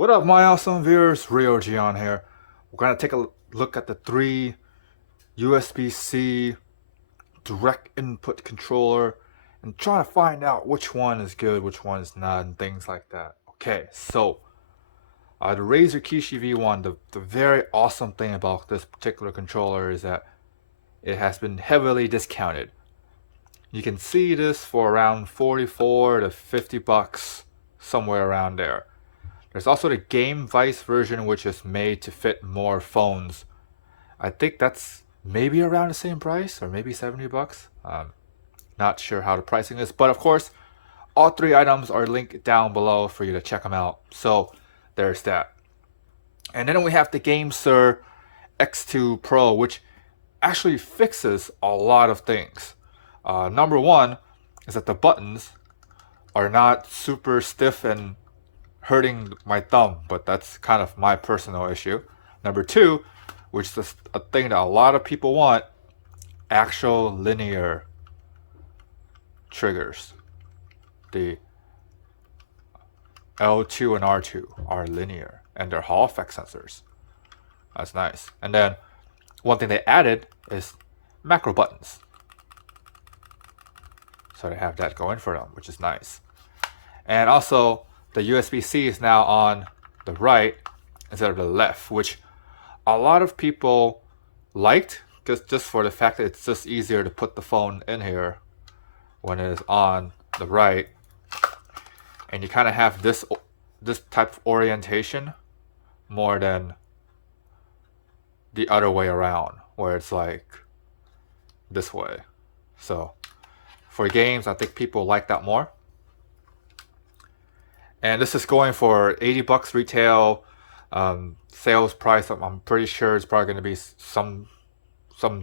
What up, my awesome viewers? Rio Gian here. We're gonna take a look at the three USB-C direct input controller and try to find out which one is good, which one is not, and things like that. Okay, so the Razer Kishi V1, the very awesome thing about this particular controller is that it has been heavily discounted. You can see this for around 44 to 50 bucks, somewhere around there. There's also the Game Vice version, which is made to fit more phones. I think that's maybe around the same price, or maybe 70 bucks. Not sure how the pricing is, but of course, all three items are linked down below for you to check them out. So there's that. And then we have the Gamesir X2 Pro, which actually fixes a lot of things. Number one is that the buttons are not super stiff and hurting my thumb, but that's kind of my personal issue. Number two, which is a thing that a lot of people want, actual linear triggers. The L2 and R2 are linear, and they're Hall effect sensors. That's nice. And then one thing they added is macro buttons. So they have that going for them, which is nice. And also, the USB-C is now on the right instead of the left, which a lot of people liked, just for the fact that it's just easier to put the phone in here when it is on the right. And you kind of have this type of orientation more than the other way around, where it's like this way. So for games, I think people like that more. And this is going for 80 bucks retail. Sales price, I'm pretty sure it's probably going to be some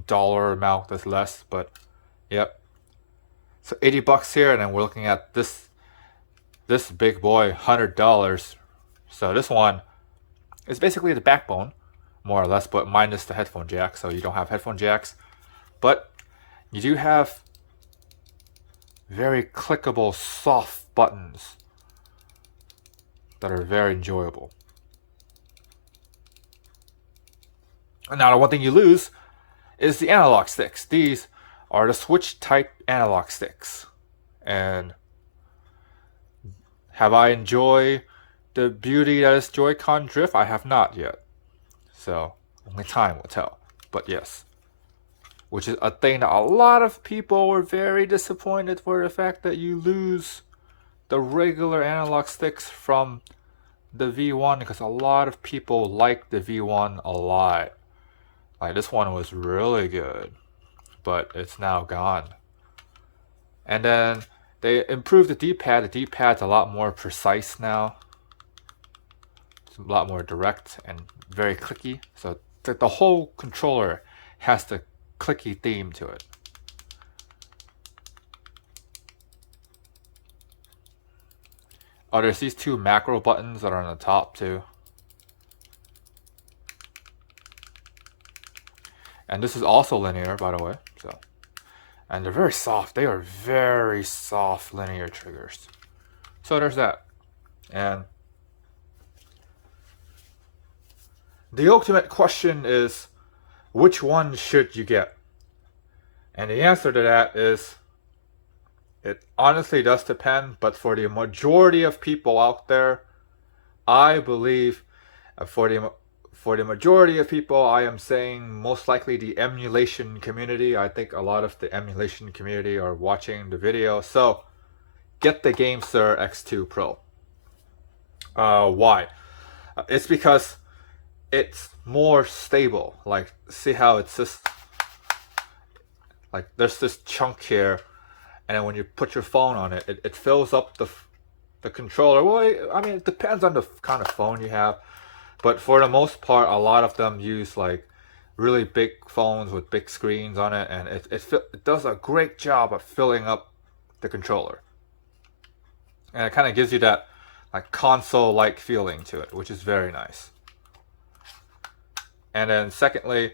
dollar amount that's less, but yep. So 80 bucks here, and then we're looking at this big boy, $100. So this one is basically the backbone, more or less, but minus the headphone jack, so you don't have headphone jacks. But you do have very clickable, soft buttons that are very enjoyable. And now the one thing you lose is the analog sticks. These are the switch type analog sticks. And have I enjoyed the beauty that is Joy-Con drift? I have not yet. So only time will tell. But yes. Which is a thing that a lot of people were very disappointed for, the fact that you lose the regular analog sticks from the V1, because a lot of people like the V1 a lot. Like, this one was really good, but it's now gone. And then they improved the D-pad. The D-pad's a lot more precise now. It's a lot more direct and very clicky. So the whole controller has the clicky theme to it. Oh, there's these two macro buttons that are on the top too. And this is also linear, by the way. So, and they're very soft. They are very soft linear triggers. So there's that. And the ultimate question is, which one should you get? And the answer to that is, it honestly does depend, but for the majority of people out there, I believe for the majority of people, I am saying most likely the emulation community. I think a lot of the emulation community are watching the video. So get the Gamesir X2 Pro. Why? It's because it's more stable. Like, see how it's just like there's this chunk here, and then when you put your phone on it, it fills up the controller. Well, I mean, it depends on the kind of phone you have, but for the most part, a lot of them use like really big phones with big screens on it, and it does a great job of filling up the controller, and it kind of gives you that like console-like feeling to it, which is very nice. And then secondly,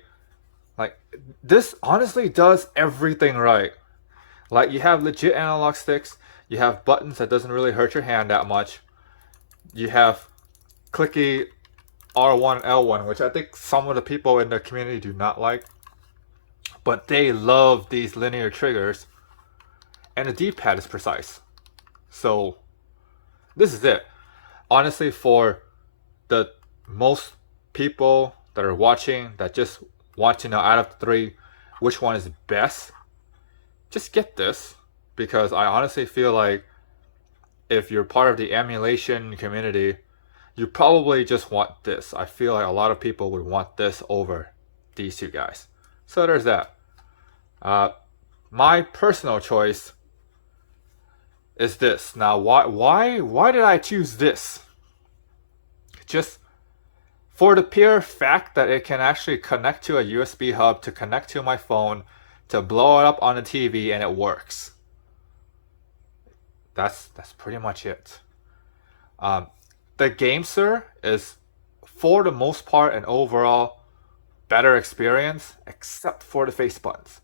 like, this honestly does everything right. Like, you have legit analog sticks, you have buttons that doesn't really hurt your hand that much, you have clicky R1, L1, which I think some of the people in the community do not like. But they love these linear triggers. And the D-pad is precise. So this is it. Honestly, for the most people that are watching that just want to know out of the three which one is best, just get this, because I honestly feel like if you're part of the emulation community, you probably just want this. I feel like a lot of people would want this over these two guys. So there's that. My personal choice is this. Now, why did I choose this? Just for the pure fact that it can actually connect to a USB hub to connect to my phone, to blow it up on the TV, and it works. That's pretty much it. The Gamesir is, for the most part, an overall better experience, except for the face buttons.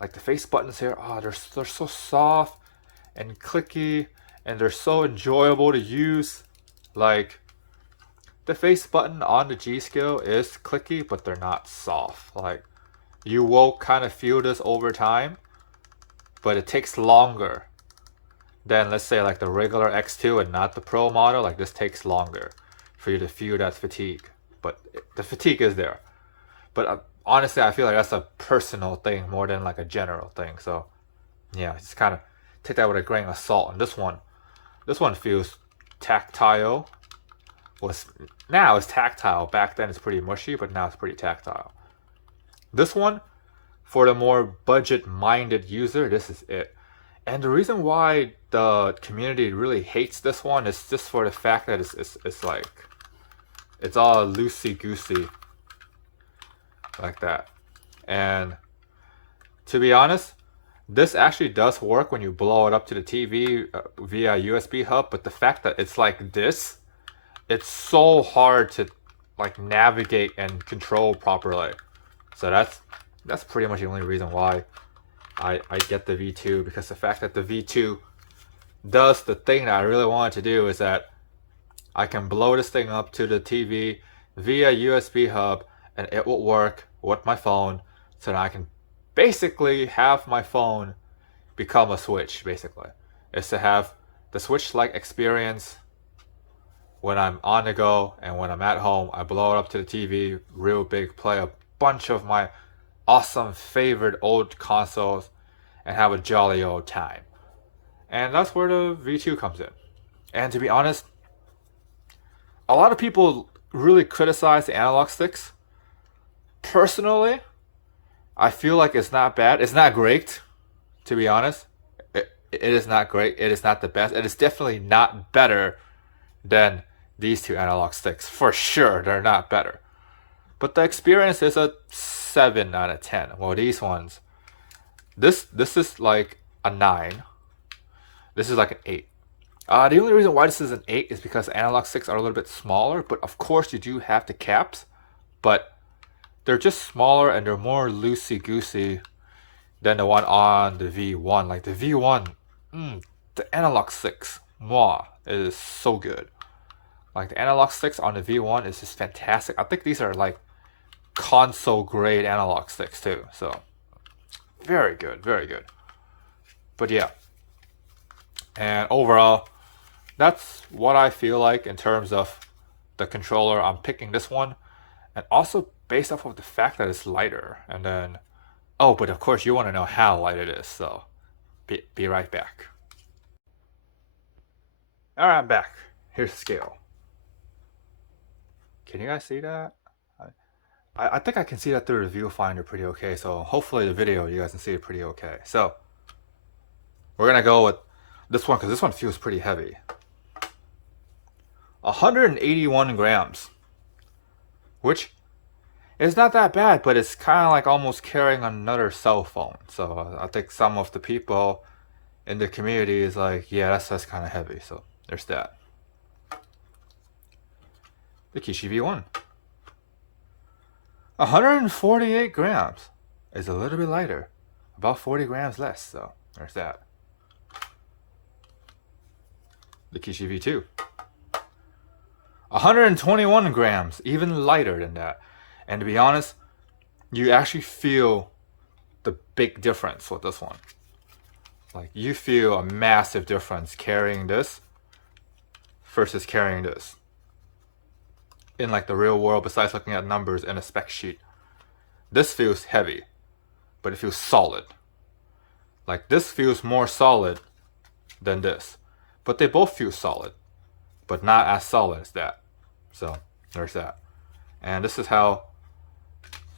Like the face buttons here, they're so soft and clicky, and they're so enjoyable to use. Like, the face button on the G Skill is clicky, but they're not soft. Like, you will kind of feel this over time, but it takes longer than, let's say, like the regular X2 and not the Pro model. Like, this takes longer for you to feel that fatigue, but the fatigue is there. But honestly, I feel like that's a personal thing more than like a general thing. So yeah, just kind of take that with a grain of salt. And this one feels tactile. Now it's tactile. Back then it's pretty mushy, but now it's pretty tactile. This one, for the more budget-minded user, this is it. And the reason why the community really hates this one is just for the fact that it's like, it's all loosey-goosey like that. And to be honest, this actually does work when you blow it up to the TV via USB hub, but the fact that it's like this, it's so hard to like navigate and control properly. So that's pretty much the only reason why I get the V2, because the fact that the V2 does the thing that I really wanted to do is that I can blow this thing up to the TV via USB hub, and it will work with my phone, so that I can basically have my phone become a Switch. Basically, is to have the Switch-like experience when I'm on the go, and when I'm at home, I blow it up to the TV real big, play a bunch of my awesome favorite old consoles, and have a jolly old time. And that's where the V2 comes in. And to be honest, a lot of people really criticize the analog sticks. Personally, I feel like it's not bad. It's not great, to be honest. It is not great. It is not the best. It is definitely not better than these two analog sticks. For sure, they're not better. But the experience is a 7 out of 10. Well, these ones, this is like a 9. This is like an 8. The only reason why this is an 8 is because analog sticks are a little bit smaller, but of course you do have the caps, but they're just smaller and they're more loosey-goosey than the one on the V1. Like the V1, the analog sticks, it is so good. Like the analog sticks on the V1 is just fantastic. I think these are like console grade analog sticks too. So very good, very good. But yeah. And overall, that's what I feel like in terms of the controller. I'm picking this one, and also based off of the fact that it's lighter. And then, but of course you want to know how light it is, so be right back. Alright, I'm back. Here's the scale. Can you guys see that? I think I can see that through the viewfinder pretty okay, so hopefully the video you guys can see it pretty okay. So we're gonna go with this one, because this one feels pretty heavy. 181 grams, which is not that bad, but it's kind of like almost carrying another cell phone. So I think some of the people in the community is like, yeah, that's kind of heavy. So there's that. The Kishi V1, 148 grams, is a little bit lighter, about 40 grams less. So there's that. The Kishi V2, 121 grams, even lighter than that. And to be honest, you actually feel the big difference with this one. Like, you feel a massive difference carrying this versus carrying this in like the real world, besides looking at numbers in a spec sheet. This feels heavy, but it feels solid. Like, this feels more solid than this, but they both feel solid, but not as solid as that. So there's that. And this is how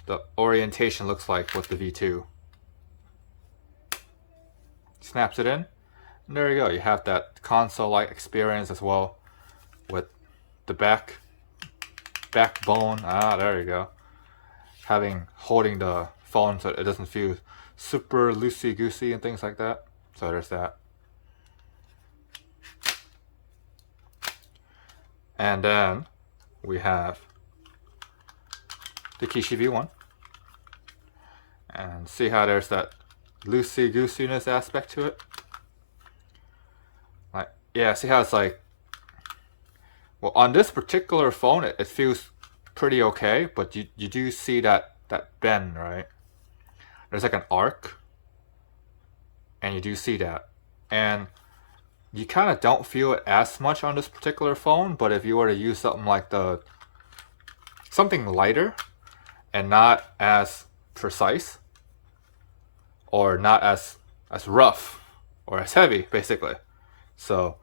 the orientation looks like with the V2. Snaps it in, and there you go. You have that console-like experience as well with the backbone. There you go. Holding the phone so it doesn't feel super loosey-goosey and things like that. So there's that. And then we have the Kishi V1. And see how there's that loosey-goosiness aspect to it? Like, yeah, see how it's like, well, on this particular phone, it feels pretty okay, but you do see that bend, right? There's like an arc, and you do see that. And you kind of don't feel it as much on this particular phone, but if you were to use something like something lighter and not as precise, or not as rough or as heavy, basically. So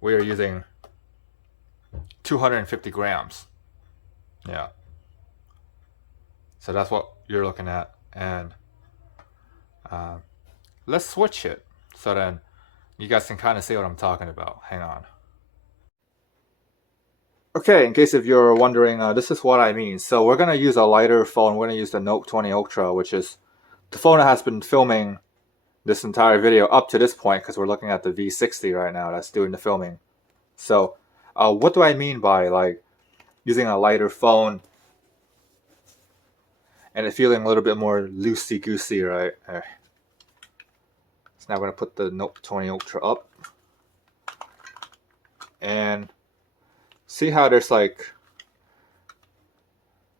we are using 250 grams. Yeah. So that's what you're looking at. And let's switch it so then you guys can kind of see what I'm talking about. Hang on. Okay, in case if you're wondering, this is what I mean. So we're going to use a lighter phone. We're going to use the Note 20 Ultra, which is the phone that has been filming this entire video up to this point, because we're looking at the V60 right now that's doing the filming. So what do I mean by like using a lighter phone and it feeling a little bit more loosey-goosey, right? So now I'm going to put the Note 20 Ultra up and see how there's like,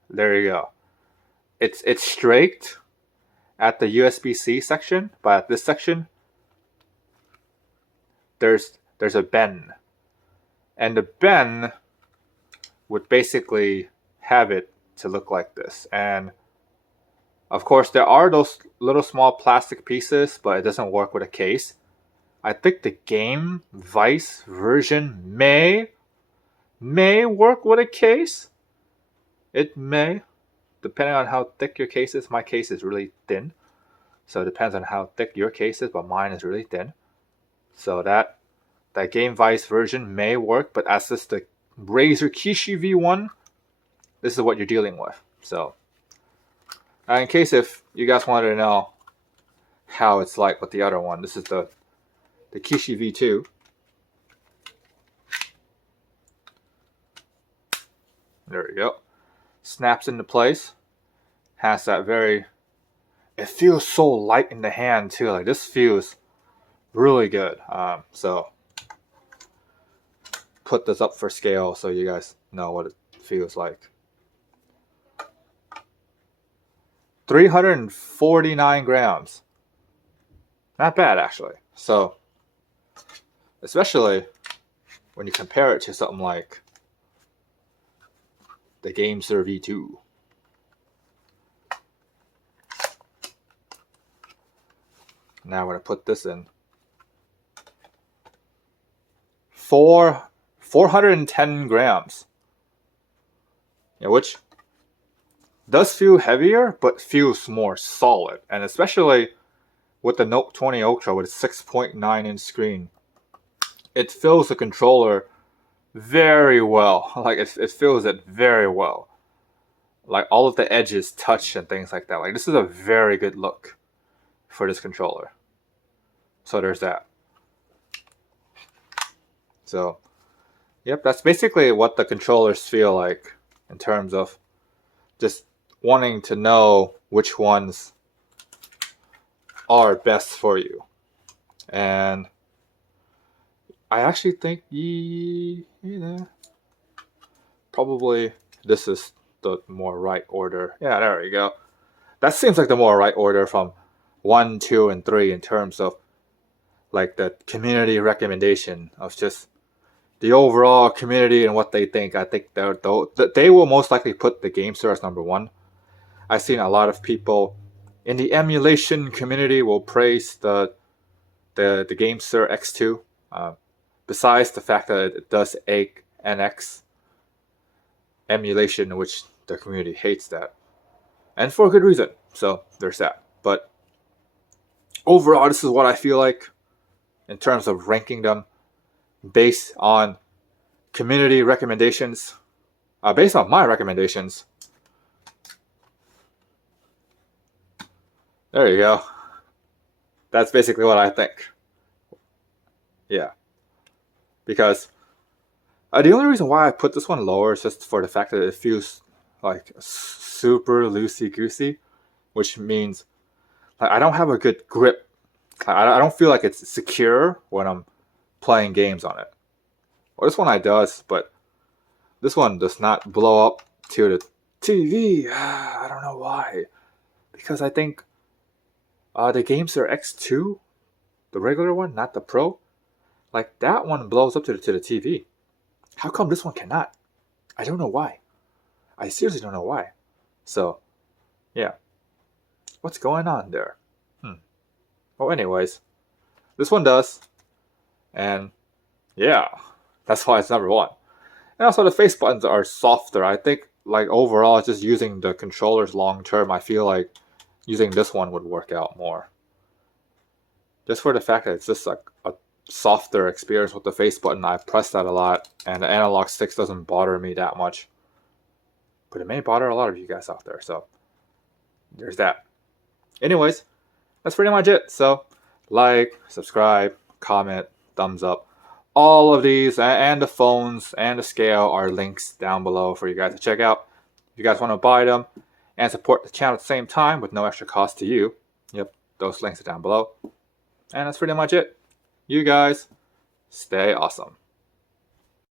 there you go. It's straight at the USB-C section, but at this section, there's a bend. And the bend would basically have it to look like this. And of course, there are those little small plastic pieces, but it doesn't work with a case. I think the Game Vice version may work with a case. It may, depending on how thick your case is. My case is really thin, so it depends on how thick your case is, but mine is really thin. So that Game Vice version may work, but as this the Razer Kishi V1, this is what you're dealing with. So in case if you guys wanted to know how it's like with the other one, this is the Kishi V2. There we go. Snaps into place. Has that very, it feels so light in the hand too. Like, this feels really good. So put this up for scale so you guys know what it feels like. 349 grams. Not bad, actually. So, especially when you compare it to something like the Gamesir V2. Now I'm going to put this in. 410 grams. Yeah, which does feel heavier, but feels more solid. And especially with the Note 20 Ultra with a 6.9 inch screen, it fills the controller very well. Like, it fills it very well. Like, all of the edges touch and things like that. Like, this is a very good look for this controller. So there's that. So, yep, that's basically what the controllers feel like in terms of just wanting to know which ones are best for you. And I actually think probably this is the more right order. Yeah, there we go. That seems like the more right order from 1, 2, and 3 in terms of like the community recommendation of just the overall community and what they think. I think they will most likely put the Gamesir as number 1. I've seen a lot of people in the emulation community will praise the Gamesir X2. Besides the fact that it does 8NX emulation, which the community hates that, and for a good reason. So there's that. But overall, this is what I feel like in terms of ranking them based on community recommendations, based on my recommendations. There you go. That's basically what I think. Yeah. Because the only reason why I put this one lower is just for the fact that it feels like super loosey-goosey, which means like, I don't have a good grip. I don't feel like it's secure when I'm playing games on it. Well, this one I does, but this one does not blow up to the TV. I don't know why. Because I think the Gamesir X2, the regular one, not the Pro, like that one blows up to the TV. How come this one cannot? I don't know why. I seriously don't know why. So, yeah. What's going on there? Well, anyways, this one does. And yeah, that's why it's number 1. And also the face buttons are softer. I think like overall just using the controllers long term, I feel like using this one would work out more. Just for the fact that it's just like a softer experience with the face button. I press that a lot and the analog sticks doesn't bother me that much. But it may bother a lot of you guys out there, so there's that. Anyways, that's pretty much it. So like, subscribe, comment, thumbs up. All of these and the phones and the scale are links down below for you guys to check out. If you guys want to buy them and support the channel at the same time with no extra cost to you, yep, those links are down below. And that's pretty much it. You guys, stay awesome.